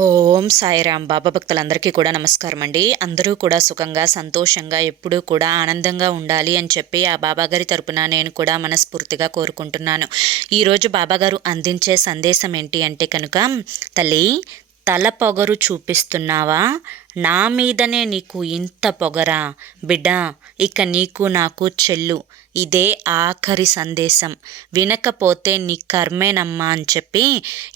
ఓం సాయిరామ్. బాబా భక్తులందరికీ కూడా నమస్కారం అండి అందరూ కూడా సుఖంగా సంతోషంగా ఎప్పుడూ కూడా ఆనందంగా ఉండాలి అని చెప్పి ఆ బాబాగారి తరపున నేను కూడా మనస్ఫూర్తిగా కోరుకుంటున్నాను. ఈరోజు బాబాగారు అందించే సందేశం ఏంటి అంటే కనుక తల్లి తల పొగరు చూపిస్తున్నావా? నా మీదనే నీకు ఇంత పొగరా? బిడ్డ ఇక నీకు నాకు చెల్లు. ఇదే ఆఖరి సందేశం. వినకపోతే నీ కర్మేనమ్మా అని చెప్పి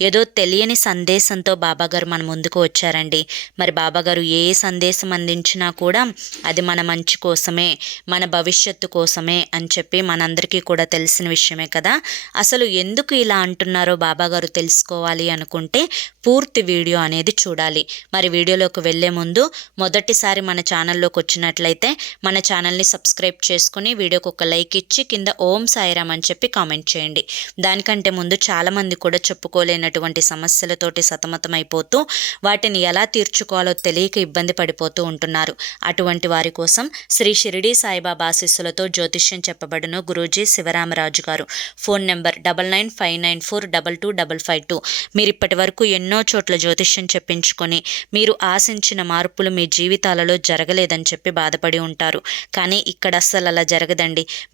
ఏదో తెలియని సందేశంతో బాబాగారు మన ముందుకు వచ్చారండి. మరి బాబాగారు ఏ సందేశం అందించినా కూడా అది మన మంచి కోసమే మన భవిష్యత్తు కోసమే అని చెప్పి మనందరికీ కూడా తెలిసిన విషయమే కదా. అసలు ఎందుకు ఇలా అంటున్నారో బాబాగారు తెలుసుకోవాలి అనుకుంటే పూర్తి వీడియో అనేది చూడాలి. మరి వీడియోలోకి వెళ్ళే ముందు మొదటిసారి మన ఛానల్లోకి వచ్చినట్లయితే మన ఛానల్ని సబ్స్క్రైబ్ చేసుకుని వీడియోకి ఒక లైక్ ఇచ్చి కింద ఓం సాయిరామ్ అని చెప్పి కామెంట్ చేయండి. దానికంటే ముందు చాలామంది కూడా చెప్పుకోలేనటువంటి సమస్యలతోటి సతమతమైపోతూ వాటిని ఎలా తీర్చుకోవాలో తెలియక ఇబ్బంది పడిపోతూ ఉంటున్నారు. అటువంటి వారి కోసం శ్రీ షిరిడి సాయిబాబా ఆశీస్సులతో జ్యోతిష్యం చెప్పబడును గురూజీ శివరామరాజు గారు. Phone number double nine five nine four double two double five two. మీరు ఇప్పటి వరకు ఎన్నో చోట్ల జ్యోతిష్యం చెప్పించుకొని మీరు ఆశించిన మార్పులు మీ జీవితాలలో జరగలేదని చెప్పి బాధపడి ఉంటారు. కానీ ఇక్కడ అస్సలు అలా జరగదండి.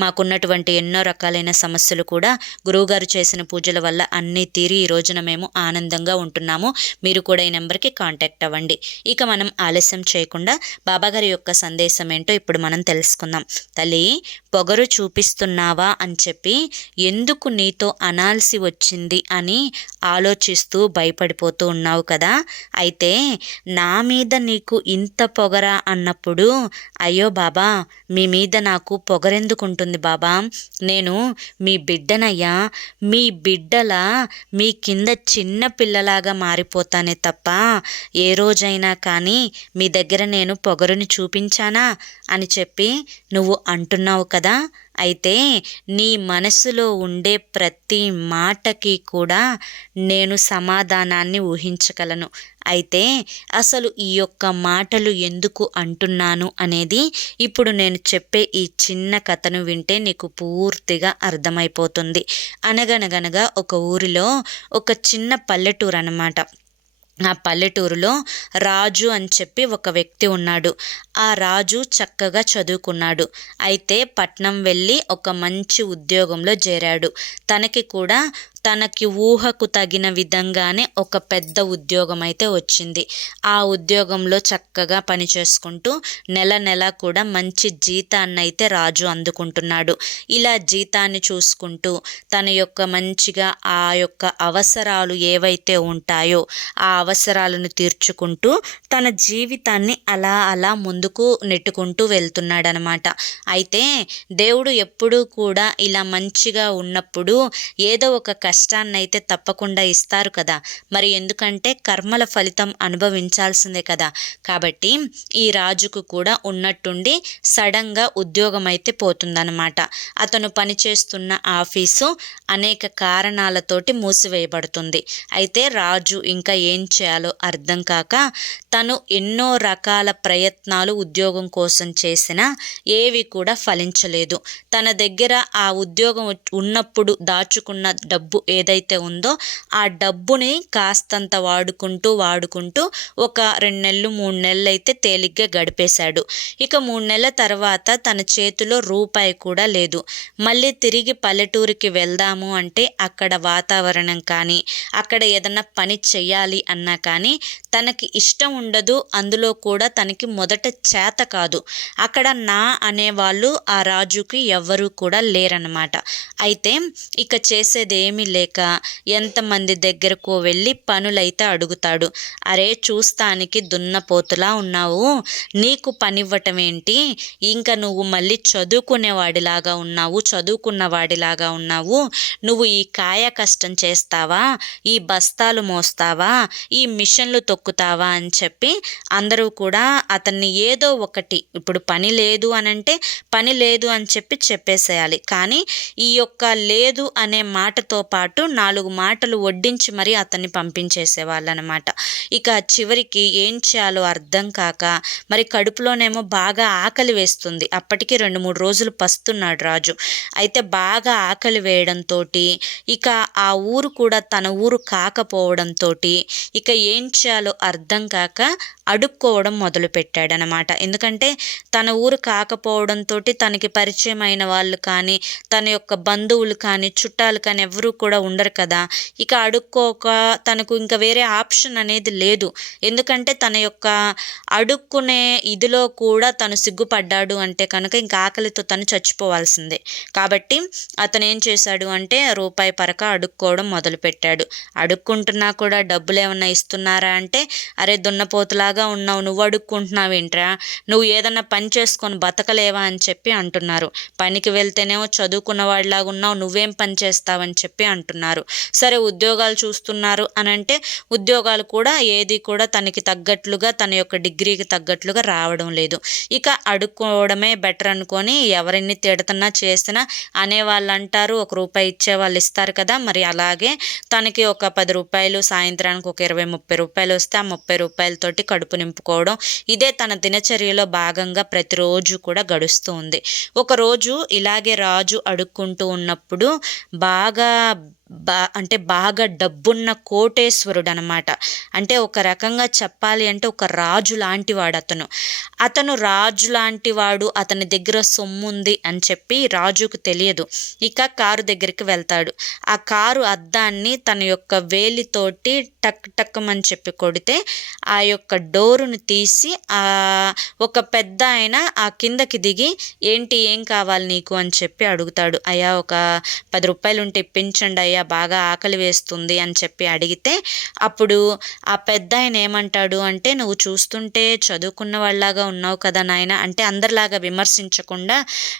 మాకున్నటువంటి ఎన్నో రకాలైన సమస్యలు కూడా గురువుగారు చేసిన పూజల వల్ల అన్నీ తీరి ఈ రోజున మేము ఆనందంగా ఉంటున్నాము. మీరు కూడా ఈ నెంబర్కి కాంటాక్ట్ అవ్వండి. ఇక మనం ఆలస్యం చేయకుండా బాబాగారి యొక్క సందేశం ఏంటో ఇప్పుడు మనం తెలుసుకుందాం. తల్లి పొగరు చూపిస్తున్నావా అని చెప్పి ఎందుకు నీతో అనాల్సి వచ్చింది అని ఆలోచిస్తూ భయపడిపోతూ ఉన్నావు కదా? అయితే నా మీద నీకు ఇంత పొగరా అన్నప్పుడు అయ్యో బాబా మీ మీద నాకు పొగరెందుకుంటుంది ఉంటుంది బాబా. నేను మీ బిడ్డనయ్యా. మీ బిడ్డల మీ కింద చిన్న పిల్లలాగా మారిపోతానే తప్ప ఏ రోజైనా కానీ మీ దగ్గర నేను పొగరుని చూపించానా అని చెప్పి నువ్వు అంటున్నావు కదా. అయితే నీ మనసులో ఉండే ప్రతి మాటకి కూడా నేను సమాధానాన్ని ఊహించగలను. అయితే అసలు ఈ యొక్క మాటలు ఎందుకు అంటున్నాను అనేది ఇప్పుడు నేను చెప్పే ఈ చిన్న కథను వింటే నీకు పూర్తిగా అర్థమైపోతుంది. అనగనగనగా ఒక ఊరిలో ఒక చిన్న పల్లెటూరు అన్నమాట ఆ పల్లెటూరులో రాజు అని చెప్పి ఒక వ్యక్తి ఉన్నాడు. ఆ రాజు చక్కగా చదువుకున్నాడు. అయితే పట్నం వెళ్ళి ఒక మంచి ఉద్యోగంలో చేరాడు. తనకి కూడా తనకి ఊహకు తగిన విధంగానే ఒక పెద్ద ఉద్యోగం అయితే వచ్చింది. ఆ ఉద్యోగంలో చక్కగా పని చేసుకుంటూ నెల నెల కూడా మంచి జీతాన్ని అయితే రాజు అందుకుంటున్నాడు. ఇలా జీతాన్ని చూసుకుంటూ తన యొక్క మంచిగా ఆ యొక్క అవసరాలు ఏవైతే ఉంటాయో ఆ అవసరాలను తీర్చుకుంటూ తన జీవితాన్ని అలా అలా ముందుకు నెట్టుకుంటూ వెళ్తున్నాడనమాట. అయితే దేవుడు ఎప్పుడూ కూడా ఇలా మంచిగా ఉన్నప్పుడు ఏదో ఒక కష్టాన్నైతే తప్పకుండా ఇస్తారు కదా. మరి ఎందుకంటే కర్మల ఫలితం అనుభవించాల్సిందే కదా. కాబట్టి ఈ రాజుకు కూడా ఉన్నట్టుండి సడన్గా ఉద్యోగం అయితే పోతుందన్నమాట. అతను పనిచేస్తున్న ఆఫీసు అనేక కారణాలతోటి మూసివేయబడుతుంది. అయితే రాజు ఇంకా ఏం చేయాలో అర్థం కాక తను ఎన్నో రకాల ప్రయత్నాలు ఉద్యోగం కోసం చేసినా ఏవి కూడా ఫలించలేదు. తన దగ్గర ఆ ఉద్యోగం ఉన్నప్పుడు దాచుకున్న డబ్బు ఏదైతే ఉందో ఆ డబ్బుని కాస్తంత వాడుకుంటూ వాడుకుంటూ ఒక రెండు నెలలు మూడు నెలలు అయితే తేలిగ్గా గడిపేశాడు. ఇక మూడు నెలల తర్వాత తన చేతిలో రూపాయి కూడా లేదు. మళ్ళీ తిరిగి పల్లెటూరికి వెళ్దాము అంటే అక్కడ వాతావరణం కానీ అక్కడ ఏదన్నా పని చెయ్యాలి అన్నా కానీ తనకి ఇష్టం ఉండదు. అందులో కూడా తనకి మొదట చేత కాదు. అక్కడ నా అనేవాళ్ళు ఆ రాజుకి ఎవ్వరూ కూడా లేరన్నమాట. అయితే ఇక చేసేది ఏమీ లేక ఎంతమంది దగ్గరకు వెళ్ళి పనులైతే అడుగుతాడు. అరే చూస్తానికి దున్నపోతులా ఉన్నావు. నీకు పనివ్వటం ఏంటి ఇంకా నువ్వు మళ్ళీ చదువుకునేవాడిలాగా ఉన్నావు చదువుకున్న వాడిలాగా ఉన్నావు. నువ్వు ఈ కాయ కష్టం చేస్తావా? ఈ బస్తాలు మోస్తావా? ఈ మిషన్లు తొక్కుతావా? అని చెప్పి అందరూ కూడా అతన్ని ఏదో ఒకటి ఇప్పుడు పని లేదు అని అంటే పని లేదు అని చెప్పి చెప్పేసేయాలి. కానీ ఈ యొక్క లేదు అనే మాటతో పాటు పాటు నాలుగు మాటలు వడ్డించి మరీ అతన్ని పంపించేసేవాళ్ళనమాట. ఇక చివరికి ఏం చేయాలో అర్థం కాక మరి కడుపులోనేమో బాగా ఆకలి వేస్తుంది. అప్పటికి రెండు మూడు రోజులు పస్తున్నాడు రాజు. అయితే బాగా ఆకలి వేయడంతో ఇక ఆ ఊరు కూడా తన ఊరు కాకపోవడంతో ఇక ఏం చేయాలో అర్థం కాక అడుక్కోవడం మొదలుపెట్టాడనమాట. ఎందుకంటే తన ఊరు కాకపోవడంతో తనకి పరిచయం అయిన వాళ్ళు కానీ తన యొక్క బంధువులు కానీ చుట్టాలు కానీ ఎవరూ కూడా ఉండరు కదా. ఇక అడుక్కోక తనకు ఇంకా వేరే ఆప్షన్ అనేది లేదు. ఎందుకంటే తన యొక్క అడుక్కునే ఇదిలో కూడా తను సిగ్గుపడ్డాడు అంటే కనుక ఇంకా ఆకలితో తను చచ్చిపోవాల్సిందే. కాబట్టి అతను ఏం చేశాడు అంటే రూపాయి పరక అడుక్కోవడం మొదలుపెట్టాడు. అడుక్కుంటున్నా కూడా డబ్బులు ఏమన్నా ఇస్తున్నారా అంటే అరే దున్నపోతులాగా ఉన్నావు నువ్వు అడుక్కుంటున్నావు ఏంట్రా నువ్వు ఏదన్నా పని చేసుకొని బతకలేవా అని చెప్పి అంటున్నారు. పనికి వెళ్తేనేమో చదువుకున్న వాళ్ళలాగా ఉన్నావు నువ్వేం పని చేస్తావని చెప్పి అంటున్నారు. సరే ఉద్యోగాలు చూస్తున్నారు అని అంటే ఉద్యోగాలు కూడా ఏది కూడా తనకి తగ్గట్లుగా తన యొక్క డిగ్రీకి తగ్గట్లుగా రావడం లేదు. ఇక అడుక్కోవడమే బెటర్ అనుకొని ఎవరిని తిడతన్నా చేసినా అనేవాళ్ళు అంటారు ఒక రూపాయి ఇచ్చే వాళ్ళు ఇస్తారు కదా మరి అలాగే తనకి ఒక పది రూపాయలు సాయంత్రానికి ఒక ఇరవై ముప్పై రూపాయలు వస్తే ఆ ముప్పై రూపాయలతోటి కడుపు నింపుకోవడం. ఇదే తన దినచర్యలో భాగంగా ప్రతిరోజు కూడా గడుస్తూ ఉంది. ఒకరోజు ఇలాగే రాజు అడుక్కుంటూ ఉన్నప్పుడు బాగా బా అంటే బాగా డబ్బున్న కోటేశ్వరుడు అనమాట అంటే ఒక రకంగా చెప్పాలి అంటే ఒక రాజు లాంటి వాడు అతను. అతను రాజు లాంటి వాడు అతని దగ్గర సొమ్ము ఉంది అని చెప్పి రాజుకు తెలియదు. ఇక కారు దగ్గరికి వెళ్తాడు. ఆ కారు అద్దాన్ని తన యొక్క వేలితోటి టక్ టక్కమని చెప్పి కొడితే ఆ యొక్క డోరును తీసి ఆ ఒక పెద్ద ఆయన ఆ కిందకి దిగి ఏంటి ఏం కావాలి నీకు? అని చెప్పి అడుగుతాడు. అయ్యా ఒక పది రూపాయలు ఉంటే ఇప్పించండి అయ్యా బాగా ఆకలి వేస్తుంది అని చెప్పి అడిగితే అప్పుడు ఆ పెద్ద ఆయన ఏమంటాడు అంటే నువ్వు చూస్తుంటే చదువుకున్న వాళ్ళలాగా ఉన్నావు కదా నాయన అంటే అందరిలాగా విమర్శించకుండా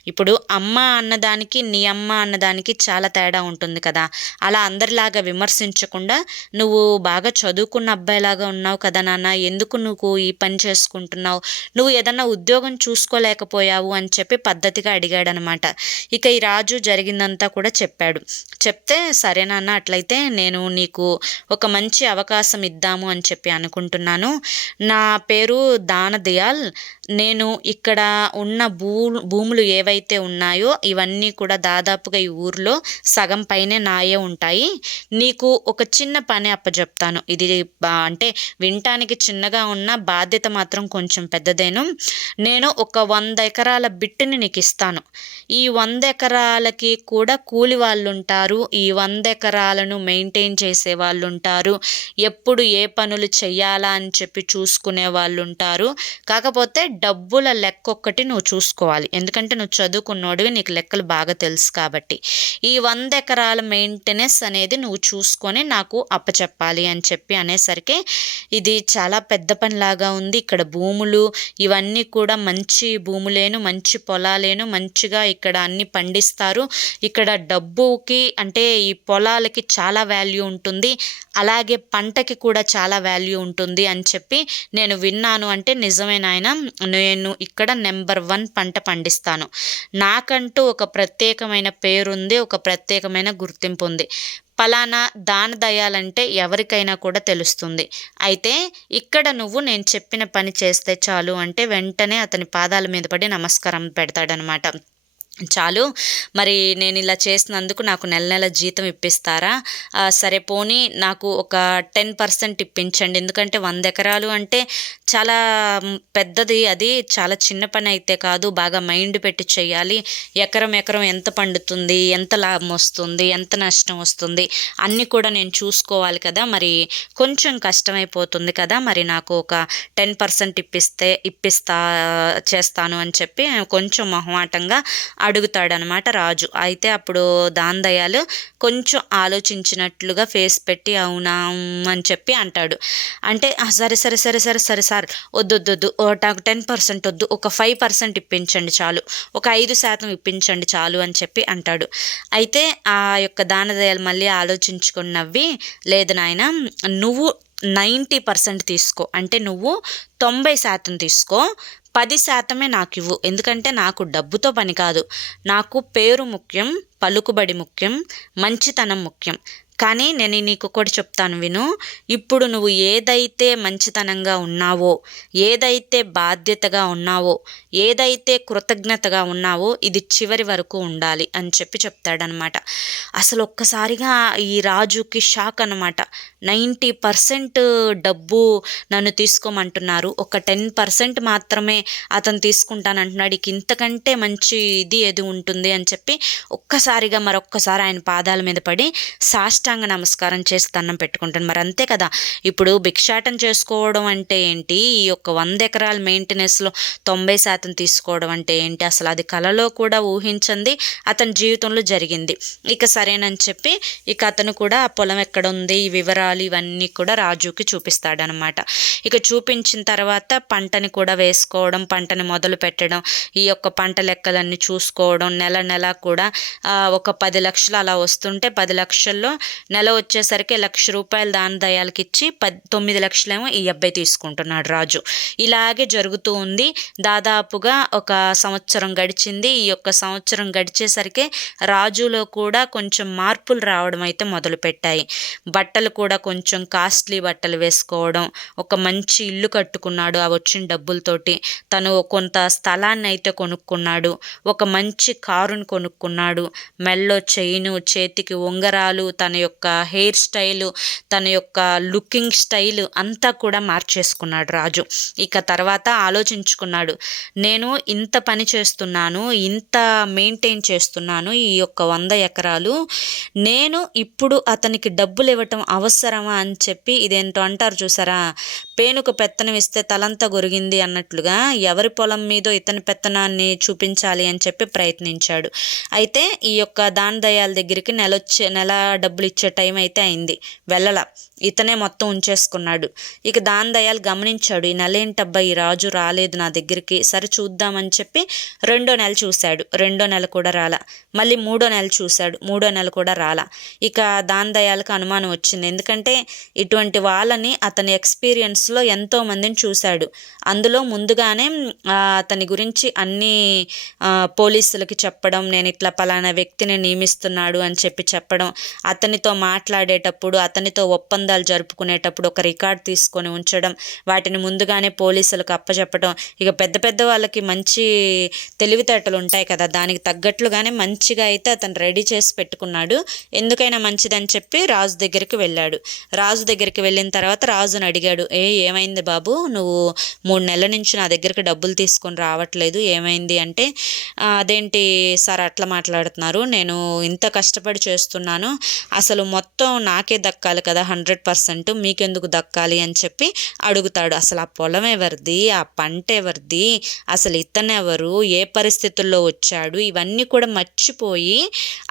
ఇప్పుడు అమ్మ అన్నదానికి నీ అమ్మ అన్నదానికి చాలా తేడా ఉంటుంది కదా అలా అందరిలాగా విమర్శించకుండా నువ్వు బాగా చదువుకున్న అబ్బాయిలాగా ఉన్నావు కదా నాన్న ఎందుకు నువ్వు ఈ పని చేసుకుంటున్నావు? నువ్వు ఏదన్నా ఉద్యోగం చూసుకోలేకపోయావు అని చెప్పి పద్ధతిగా అడిగాడనమాట. ఇక ఈ రాజు జరిగిందంతా కూడా చెప్పాడు. చెప్తే సరే నాన్న అట్లయితే నేను నీకు ఒక మంచి అవకాశం ఇద్దాము అని చెప్పి అనుకుంటున్నాను. నా పేరు దానదయాల్. నేను ఇక్కడ ఉన్న భూ భూములు ఏవైతే ఉన్నాయో ఇవన్నీ కూడా దాదాపుగా ఈ ఊర్లో సగం పైనే నాయే ఉంటాయి. నీకు ఒక చిన్న పని అప్పచెప్తాను ఇది అంటే వినటానికి చిన్నగా ఉన్న బాధ్యత మాత్రం కొంచెం పెద్దదేను. నేను ఒక వంద ఎకరాల బిట్టుని నీకు ఇస్తాను. ఈ వంద ఎకరాలకి కూడా కూలి వాళ్ళు ఉంటారు ఈ వంద ఎకరాలను మెయింటైన్ చేసే వాళ్ళు ఉంటారు ఎప్పుడు ఏ పనులు చేయాలా అని చెప్పి చూసుకునే వాళ్ళు ఉంటారు కాకపోతే డబ్బుల లెక్క ఒక్కటి నువ్వు చూసుకోవాలి. ఎందుకంటే నువ్వు చదువుకున్నోడివి నీకు లెక్కలు బాగా తెలుసు కాబట్టి. ఈ వంద ఎకరాల మెయింటెనెన్స్ అనేది నువ్వు చూసుకొని నాకు అప్పచెప్పాలి అని చెప్పి అనేసరికి ఇది చాలా పెద్ద పనిలాగా ఉంది. ఇక్కడ భూములు ఇవన్నీ కూడా మంచి భూములేను మంచి పొలాలేను మంచిగా ఇక్కడ అన్ని పండిస్తారు. ఇక్కడ డబ్బుకి అంటే ఈ పొలాలకి చాలా వాల్యూ ఉంటుంది. అలాగే పంటకి కూడా చాలా వాల్యూ ఉంటుంది అని చెప్పి నేను విన్నాను అంటే నిజమే నాయన నేను ఇక్కడ నెంబర్ వన్ పంట పండిస్తాను. నాకంటూ ఒక ప్రత్యేకమైన పేరుంది ఒక ప్రత్యేకమైన గుర్తింపు ఉంది. పలానా దాన దయాలంటే ఎవరికైనా కూడా తెలుస్తుంది. అయితే ఇక్కడ నువ్వు నేను చెప్పిన పని చేస్తే చాలు అంటే వెంటనే అతని పాదాల మీద పడి నమస్కారం పెడతాడనమాట. చాలు. మరి నేను ఇలా చేసినందుకు నాకు నెల నెల జీతం ఇప్పిస్తారా? సరే పోనీ నాకు ఒక టెన్ పర్సెంట్ ఇప్పించండి. ఎందుకంటే వంద ఎకరాలు అంటే చాలా పెద్దది అది. చాలా చిన్న పని అయితే కాదు. బాగా మైండ్ పెట్టి చేయాలి ఎకరం ఎకరం ఎంత పండుతుంది? ఎంత లాభం వస్తుంది? ఎంత నష్టం వస్తుంది? అన్నీ కూడా నేను చూసుకోవాలి కదా. మరి కొంచెం కష్టమైపోతుంది కదా. మరి నాకు ఒక టెన్ పర్సెంట్ ఇప్పిస్తే ఇప్పిస్తా చేస్తాను అని చెప్పి కొంచెం మొహమాటంగా అడుగుతాడనమాట రాజు. అయితే అప్పుడు దాందయాలు దయాలు కొంచెం ఆలోచించినట్లుగా ఫేస్ పెట్టి అవునా అని చెప్పి అంటాడు. అంటే సరే సరే సరే సరే సరే సార్. వద్దు వద్దు వద్దు. నాకు టెన్ పర్సెంట్ వద్దు. ఒక ఫైవ్ పర్సెంట్ ఇప్పించండి చాలు. ఒక ఐదు శాతం ఇప్పించండి చాలు అని చెప్పి అంటాడు. అయితే ఆ యొక్క దానదయాలు మళ్ళీ ఆలోచించుకుని నవ్వి లేదు నాయన నువ్వు నైంటీ పర్సెంట్ తీసుకో. అంటే నువ్వు తొంభై శాతం తీసుకో. పది శాతమే నాకు ఇవ్వు ఎందుకంటే నాకు డబ్బుతో పని కాదు. నాకు పేరు ముఖ్యం పలుకుబడి ముఖ్యం మంచితనం ముఖ్యం. కానీ నేను నీకు ఒకటి చెప్తాను విను. ఇప్పుడు నువ్వు ఏదైతే మంచితనంగా ఉన్నావో ఏదైతే బాధ్యతగా ఉన్నావో ఏదైతే కృతజ్ఞతగా ఉన్నావో ఇది చివరి వరకు ఉండాలి అని చెప్పి చెప్తాడనమాట. అసలు ఒక్కసారిగా ఈ రాజుకి షాక్ అనమాట నైంటీ పర్సెంట్ డబ్బు నన్ను తీసుకోమంటున్నారు. ఒక టెన్ పర్సెంట్ మాత్రమే అతను తీసుకుంటానంటున్నాడు. ఇక ఇంతకంటే మంచి ఇది ఏది ఉంటుంది అని చెప్పి ఒక్కసారిగా మరొక్కసారి ఆయన పాదాల మీద పడి సాష్టాంగ నమస్కారం చేసి దండం పెట్టుకుంటాను మరి అంతే కదా. ఇప్పుడు భిక్షాటం చేసుకోవడం అంటే ఏంటి? ఈ యొక్క వంద ఎకరాల మెయింటెనెన్స్లో తొంభై శాతం తీసుకోవడం అంటే ఏంటి? అసలు అది కలలో కూడా ఊహించింది. అతని జీవితంలో జరిగింది. ఇక సరేనని చెప్పి ఇక అతను కూడా ఆ పొలం ఎక్కడ ఉంది ఈ వివరాలు ఇవన్నీ కూడా రాజుకి చూపిస్తాడనమాట. ఇక చూపించిన తర్వాత పంటని కూడా వేసుకోవడం పంటని మొదలు పెట్టడం ఈ యొక్క పంట లెక్కలన్నీ చూసుకోవడం నెల నెల కూడా ఒక పది లక్షలు అలా వస్తుంటే పది లక్షల్లో నెల వచ్చేసరికి లక్ష రూపాయలు దాన దయాలకి ఇచ్చి పద్ తొమ్మిది లక్షలేమో ఈ అబ్బాయి తీసుకుంటున్నాడు రాజు. ఇలాగే జరుగుతూ ఉంది. దాదాపు దాదాపుగా ఒక సంవత్సరం గడిచింది. ఈ యొక్క సంవత్సరం గడిచేసరికి రాజులో కూడా కొంచెం మార్పులు రావడం అయితే మొదలుపెట్టాయి. బట్టలు కూడా కొంచెం కాస్ట్లీ బట్టలు వేసుకోవడం ఒక మంచి ఇల్లు కట్టుకున్నాడు ఆ వచ్చిన డబ్బులతోటి. తను కొంత స్థలాన్ని అయితే కొనుక్కున్నాడు ఒక మంచి కారుని కొనుక్కున్నాడు. మెల్లో చైను చేతికి ఉంగరాలు తన యొక్క హెయిర్ స్టైలు తన యొక్క లుకింగ్ స్టైల్ అంతా కూడా మార్చేసుకున్నాడు రాజు. ఇక తర్వాత ఆలోచించుకున్నాడు నేను ఇంత పని చేస్తున్నాను ఇంత మెయింటైన్ చేస్తున్నాను ఈ యొక్క వంద ఎకరాలు. నేను ఇప్పుడు అతనికి డబ్బులు ఇవ్వటం అవసరమా అని చెప్పి ఇదేంటో అంటారు చూసారా? పేనుకు పెత్తనం ఇస్తే తలంతా గొరిగింది అన్నట్లుగా ఎవరి పొలం మీదో ఇతని పెత్తనాన్ని చూపించాలి అని చెప్పి ప్రయత్నించాడు. అయితే ఈ యొక్క దాన దయాల దగ్గరికి నెల వచ్చే నెల డబ్బులు ఇచ్చే టైం అయితే అయింది. వెళ్ళల. ఇతనే మొత్తం ఉంచేసుకున్నాడు. ఇక దాన దయాలు గమనించాడు. ఈ నెల ఏంటబ్బా ఈ రాజు రాలేదు నా దగ్గరికి. సరే చూద్దామని చెప్పి రెండో నెల చూశాడు. రెండో నెల కూడా రాలా. మళ్ళీ మూడో నెల చూశాడు. మూడో నెల కూడా రాలా. ఇక దాన దయాలకు అనుమానం వచ్చింది. ఎందుకంటే ఇటువంటి వాళ్ళని అతని ఎక్స్పీరియన్స్లో ఎంతో మందిని చూశాడు. అందులో ముందుగానే అతని గురించి అన్ని పోలీసులకి చెప్పడం నేను ఇట్లా పలానా వ్యక్తిని నియమిస్తున్నాడు అని చెప్పి చెప్పడం అతనితో మాట్లాడేటప్పుడు అతనితో ఒప్పందాలు జరుపుకునేటప్పుడు ఒక రికార్డ్ తీసుకొని ఉంచడం వాటిని ముందుగానే పోలీసులకు అప్పచెప్పడం ఇక పెద్ద పెద్ద వాళ్ళకి మంచి తెలివితేటలు ఉంటాయి కదా దానికి తగ్గట్లుగానే మంచిగా అయితే అతను రెడీ చేసి పెట్టుకున్నాడు. ఎందుకైనా మంచిదని చెప్పి రాజు దగ్గరికి వెళ్ళాడు. రాజు దగ్గరికి వెళ్ళిన తర్వాత రాజుని అడిగాడు ఏ ఏమైంది బాబు? నువ్వు మూడు నెలల నుంచి నా దగ్గరికి డబ్బులు తీసుకొని రావట్లేదు. ఏమైంది అంటే అదేంటి సార్ అట్లా మాట్లాడుతున్నారు? నేను ఇంత కష్టపడి చేస్తున్నాను. అసలు మొత్తం నాకే దక్కాలి కదా హండ్రెడ్ పర్సెంట్. మీకెందుకు దక్కాలి? అని చెప్పి అడుగుతాడు. అసలు ఆ పొలం ఎవరిది? ఆ పంట ఎవరిది? అసలు ఇతను ఎవరు ఏ పరిస్థితుల్లో వచ్చాడు ఇవన్నీ కూడా మర్చిపోయి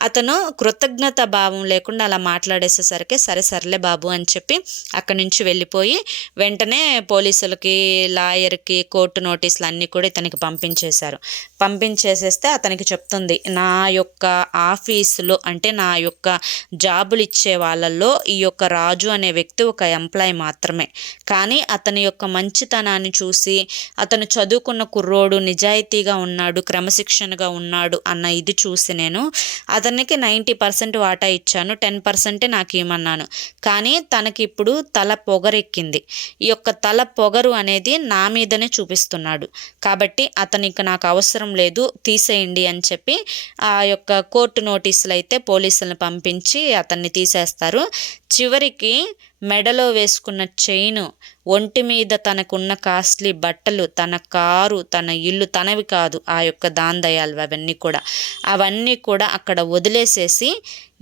అతను కృతజ్ఞత భావం లేకుండా అలా మాట్లాడేసేసరికి సరే సర్లే బాబు అని చెప్పి అక్కడి నుంచి వెళ్ళిపోయి వెంటనే పోలీసులకి లాయర్కి కోర్టు నోటీసులు అన్నీ కూడా ఇతనికి పంపించేశారు. పంపించేసేస్తే అతనికి చెప్తుంది నా యొక్క ఆఫీసులో అంటే నా యొక్క జాబులు ఇచ్చే వాళ్ళల్లో ఈ యొక్క రాజు అనే వ్యక్తి ఒక ఎంప్లాయ్ మాత్రమే. కానీ అతని యొక్క మంచితనాన్ని చూసి అతను చదువుకున్న కుర్రోడు నిజాయితీగా ఉన్నాడు క్రమశిక్షణగా ఉన్నాడు అన్న ఇది చూసి నేను అతనికి నైంటీ పర్సెంట్ వాటా ఇచ్చాను టెన్ పర్సెంటే నాకు ఇమ్మన్నాను కానీ తనకి ఇప్పుడు తల పొగరెక్కింది. ఈ యొక్క తల పొగరు అనేది నా మీదనే చూపిస్తున్నాడు. కాబట్టి అతనికి నాకు అవసరం లేదు తీసేయండి అని చెప్పి ఆ యొక్క కోర్టు నోటీసులు అయితే పోలీసులను పంపించి అతన్ని తీసేస్తారు. చివరికి మెడలో వేసుకున్న చైను ఒంటి మీద తనకున్న కాస్ట్లీ బట్టలు తన కారు తన ఇల్లు తనవి కాదు ఆ యొక్క దాందయాలు అవన్నీ కూడా. అవన్నీ కూడా అక్కడ వదిలేసేసి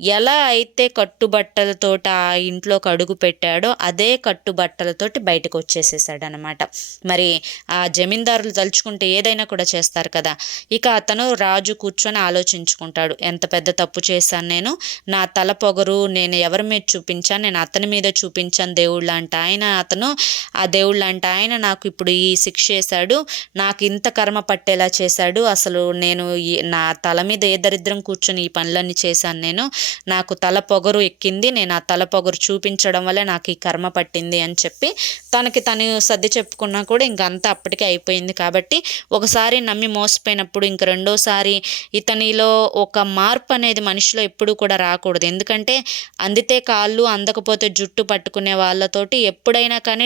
ఎలా అయితే కట్టుబట్టలతోటి ఆ ఇంట్లోకి అడుగు పెట్టాడో అదే కట్టుబట్టలతోటి బయటకు వచ్చేసేసాడు అనమాట మరి ఆ జమీందారులు తలుచుకుంటే ఏదైనా కూడా చేస్తారు కదా. ఇక అతను రాజు కూర్చొని ఆలోచించుకుంటాడు. ఎంత పెద్ద తప్పు చేశాను నేను. నా తల పొగరు నేను ఎవరి మీద చూపించాను. నేను అతని మీద చూపించాను దేవుళ్ళ అంటే ఆయన అతను ఆ దేవుళ్ళు అంట ఆయన నాకు ఇప్పుడు ఈ శిక్ష చేశాడు నాకు ఇంత కర్మ పట్టేలా చేశాడు అసలు నేను నా తల మీద ఏ దరిద్రం కూర్చొని ఈ పనులన్నీ చేశాను నేను నాకు తల పొగరు ఎక్కింది నేను ఆ తల పొగరు చూపించడం వల్ల నాకు ఈ కర్మ పట్టింది అని చెప్పి తనకి తను సర్ది చెప్పుకున్నా కూడా ఇంకంతా అప్పటికే అయిపోయింది కాబట్టి ఒకసారి నమ్మి మోసపోయినప్పుడు ఇంక రెండోసారి ఇతనిలో ఒక మార్పు అనేది మనిషిలో ఎప్పుడూ కూడా రాకూడదు. ఎందుకంటే అందితే కాళ్ళు అందకపోతే జుట్టు పట్టుకునే వాళ్ళతోటి ఎప్పుడైనా కానీ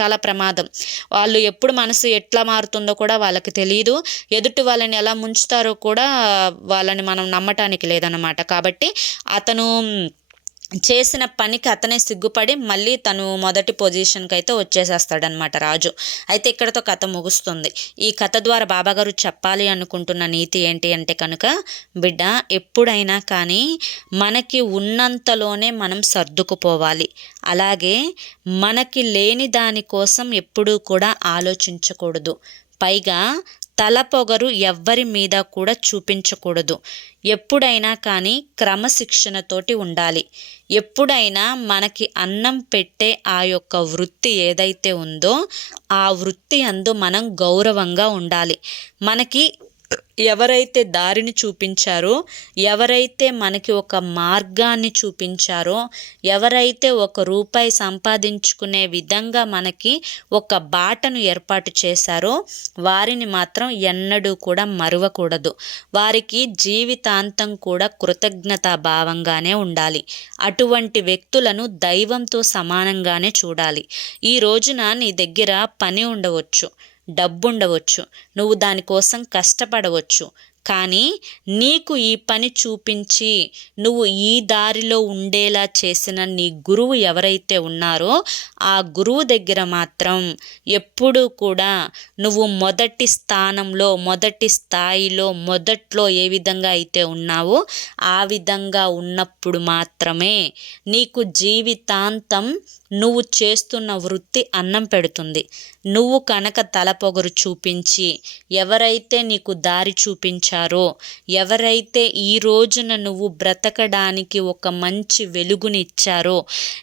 చాలా ప్రమాదం. వాళ్ళు ఎప్పుడు మనసు ఎట్లా మారుతుందో కూడా వాళ్ళకి తెలియదు ఎదుటి వాళ్ళని ఎలా ముంచుతారో కూడా వాళ్ళని మనం నమ్మటానికి లేదన్నమాట. కాబట్టి అతను చేసిన పనికి అతనే సిగ్గుపడి మళ్ళీ తను మొదటి పొజిషన్కి అయితే వచ్చేసేస్తాడనమాట రాజు. అయితే ఇక్కడతో కథ ముగుస్తుంది. ఈ కథ ద్వారా బాబాగారు చెప్పాలి అనుకుంటున్న నీతి ఏంటి అంటే కనుక బిడ్డ ఎప్పుడైనా కానీ మనకి ఉన్నంతలోనే మనం సర్దుకుపోవాలి. అలాగే మనకి లేని దానికోసం ఎప్పుడూ కూడా ఆలోచించకూడదు. పైగా తల పొగరు ఎవ్వరి మీద కూడా చూపించకూడదు. ఎప్పుడైనా కానీ క్రమశిక్షణతోటి ఉండాలి. ఎప్పుడైనా మనకి అన్నం పెట్టే ఆ యొక్క వృత్తి ఏదైతే ఉందో ఆ వృత్తి అందు మనం గౌరవంగా ఉండాలి. మనకి ఎవరైతే దారిని చూపించారో ఎవరైతే మనకి ఒక మార్గాన్ని చూపించారో ఎవరైతే ఒక రూపాయి సంపాదించుకునే విధంగా మనకి ఒక బాటను ఏర్పాటు చేశారో వారిని మాత్రం ఎన్నడూ కూడా మరువకూడదు. వారికి జీవితాంతం కూడా కృతజ్ఞతా భావంగానే ఉండాలి. అటువంటి వ్యక్తులను దైవంతో సమానంగానే చూడాలి. ఈ రోజున నీ దగ్గర పని ఉండవచ్చు. డబ్బుండవచ్చు. నువ్వు దానికోసం కష్టపడవచ్చు. కానీ నీకు ఈ పని చూపించి నువ్వు ఈ దారిలో ఉండేలా చేసిన నీ గురువు ఎవరైతే ఉన్నారో ఆ గురువు దగ్గర మాత్రం ఎప్పుడూ కూడా నువ్వు మొదటి స్థానంలో మొదటి స్థాయిలో మొదట్లో ఏ విధంగా అయితే ఉన్నావో ఆ విధంగా ఉన్నప్పుడు మాత్రమే నీకు జీవితాంతం నువ్వు చేస్తున్న వృత్తి అన్నం పెడుతుంది. నువ్వు కనుక తలపొగరు చూపించి ఎవరైతే నీకు దారి చూపించారో ఎవరైతే ఈ రోజున నువ్వు బ్రతకడానికి ఒక మంచి వెలుగునిచ్చారో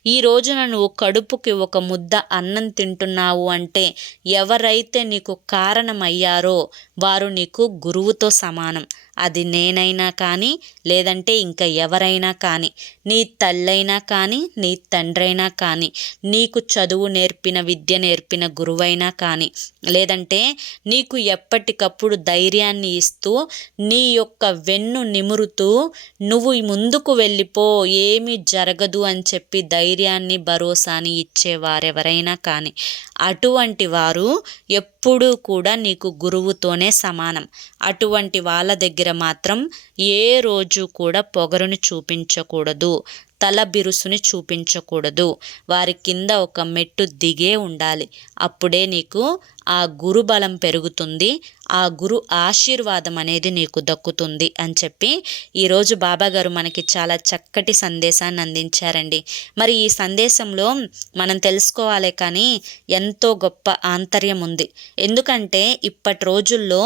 ఈ రోజున నువ్వు కడుపుకి ఒక ముద్ద అన్నం తింటున్నావు అంటే ఎవరైతే నీకు కారణమయ్యారో వారు నీకు గురువుతో సమానం. అది నేనైనా కానీ లేదంటే ఇంకా ఎవరైనా కానీ నీ తల్లైనా కానీ నీ తండ్రైనా కానీ నీకు చదువు నేర్పిన విద్య నేర్పిన గురువైనా కానీ లేదంటే నీకు ఎప్పటికప్పుడు ధైర్యాన్ని ఇస్తూ నీ యొక్క వెన్ను నిమురుతూ నువ్వు ముందుకు వెళ్ళిపో ఏమీ జరగదు అని చెప్పి ధైర్యాన్ని భరోసాని ఇచ్చేవారెవరైనా కానీ అటువంటి వారు ఎప్పుడూ కూడా నీకు గురువుతోనే సమానం. అటువంటి వాళ్ళ దగ్గర మాత్రం ఏ రోజు కూడా పొగరుని చూపించకూడదు తల బిరుసుని చూపించకూడదు. వారి కింద ఒక మెట్టు దిగే ఉండాలి. అప్పుడే నీకు ఆ గురు బలం పెరుగుతుంది ఆ గురు ఆశీర్వాదం అనేది నీకు దక్కుతుంది అని చెప్పి ఈరోజు బాబాగారు మనకి చాలా చక్కటి సందేశాన్ని అందించారండి. మరి ఈ సందేశంలో మనం తెలుసుకోవాలి కానీ ఎంతో గొప్ప ఆంతర్యం ఉంది. ఎందుకంటే ఇప్పటి రోజుల్లో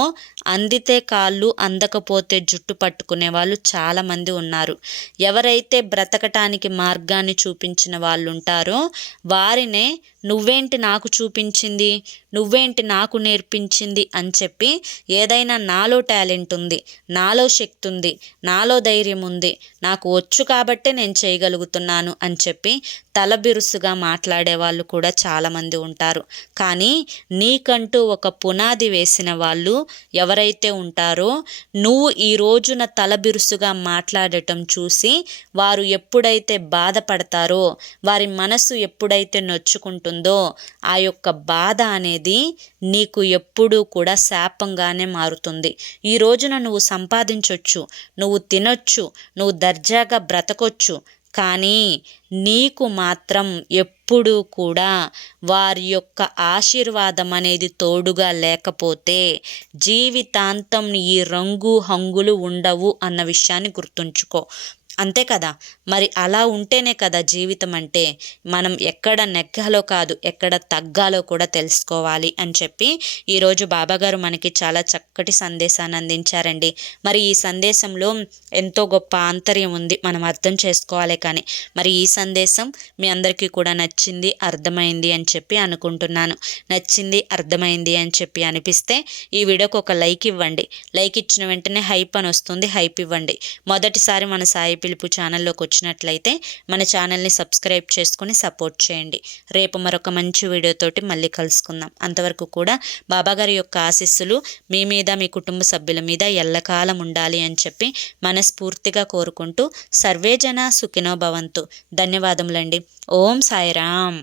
అందితే కాళ్ళు అందకపోతే జుట్టు పట్టుకునే వాళ్ళు చాలామంది ఉన్నారు. ఎవరైతే బ్రతకటానికి మార్గాన్ని చూపించిన వాళ్ళు ఉంటారో వారినే నువ్వేంటి నాకు చూపించింది? నువ్వేంటి నాకు నేర్పించింది? అని చెప్పి ఏదైనా నాలో టాలెంట్ ఉంది నాలో శక్తి ఉంది నాలో ధైర్యం ఉంది నాకు వచ్చు కాబట్టే నేను చేయగలుగుతున్నాను అని చెప్పి తలబిరుసుగా మాట్లాడే వాళ్ళు కూడా చాలామంది ఉంటారు. కానీ నీకంటూ ఒక పునాది వేసిన వాళ్ళు ఎవరైతే ఉంటారో నువ్వు ఈ రోజున తలబిరుసుగా మాట్లాడటం చూసి వారు ఎప్పుడైతే బాధపడతారో వారి మనసు ఎప్పుడైతే నొచ్చుకుంటుందో ఆ యొక్క బాధ అనేది నీకు ఎప్పుడూ కూడా శాపంగానే మారుతుంది. ఈ రోజున నువ్వు సంపాదించవచ్చు నువ్వు తినొచ్చు నువ్వు దర్జాగా బ్రతకొచ్చు కానీ నీకు మాత్రం ఎప్పుడూ కూడా వారి యొక్క ఆశీర్వాదం అనేది తోడుగా లేకపోతే జీవితాంతం ఈ రంగు హంగులు ఉండవు అన్న విషయాన్ని గుర్తుంచుకో. అంతే కదా? మరి అలా ఉంటేనే కదా జీవితం అంటే? మనం ఎక్కడ నెగ్గాలో కాదు ఎక్కడ తగ్గాలో కూడా తెలుసుకోవాలి అని చెప్పి ఈరోజు బాబాగారు మనకి చాలా చక్కటి సందేశాన్ని అందించారండి. మరి ఈ సందేశంలో ఎంతో గొప్ప ఆంతర్యం ఉంది మనం అర్థం చేసుకోవాలి కానీ. మరి ఈ సందేశం మీ అందరికీ కూడా నచ్చింది అర్థమైంది అని చెప్పి అనుకుంటున్నాను. నచ్చింది అర్థమైంది అని చెప్పి అనిపిస్తే ఈ వీడియోకి ఒక లైక్ ఇవ్వండి. లైక్ ఇచ్చిన వెంటనే హైప్ అని వస్తుంది హైప్ ఇవ్వండి. మొదటిసారి మన సాయి పిలుపు ఛానల్లోకి వచ్చినట్లయితే మన ఛానల్ని సబ్స్క్రైబ్ చేసుకొని సపోర్ట్ చేయండి. రేపు మరొక మంచి వీడియోతోటి మళ్ళీ కలుసుకుందాం. అంతవరకు కూడా బాబాగారి యొక్క ఆశీస్సులు మీ మీద మీ కుటుంబ సభ్యుల మీద ఎల్లకాలం ఉండాలి అని చెప్పి మనస్ఫూర్తిగా కోరుకుంటూ సర్వేజన సుఖినో భవంతు. ధన్యవాదములండి. ఓం సాయిరామ్.